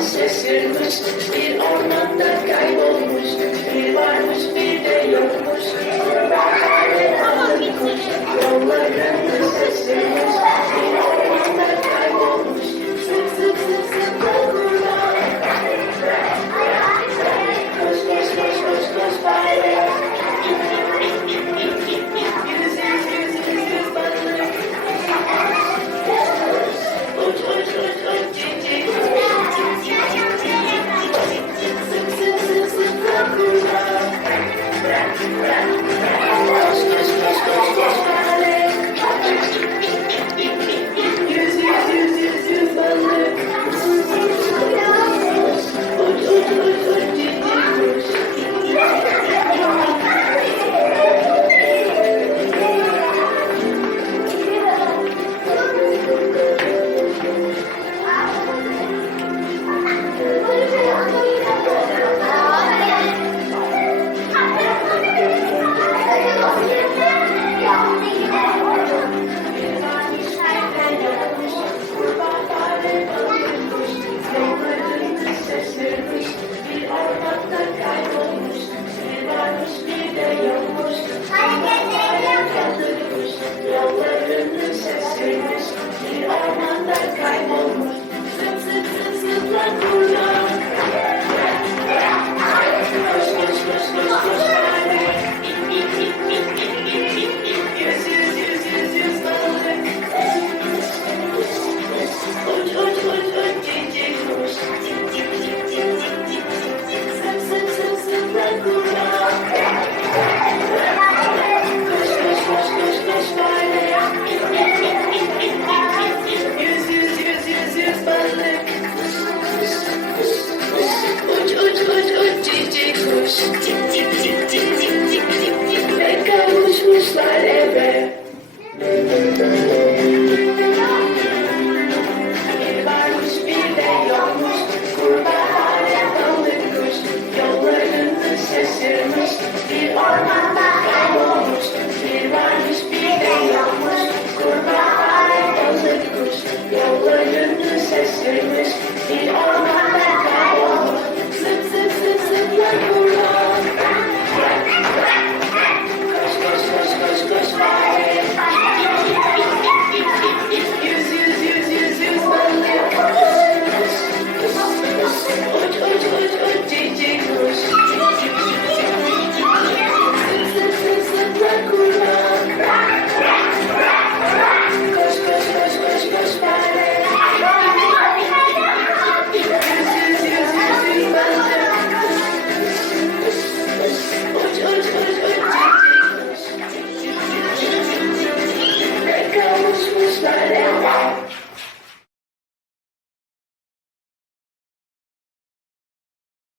şaşırmış Bir ormanda kaybolmuş Bir varmış bir de yokmuş.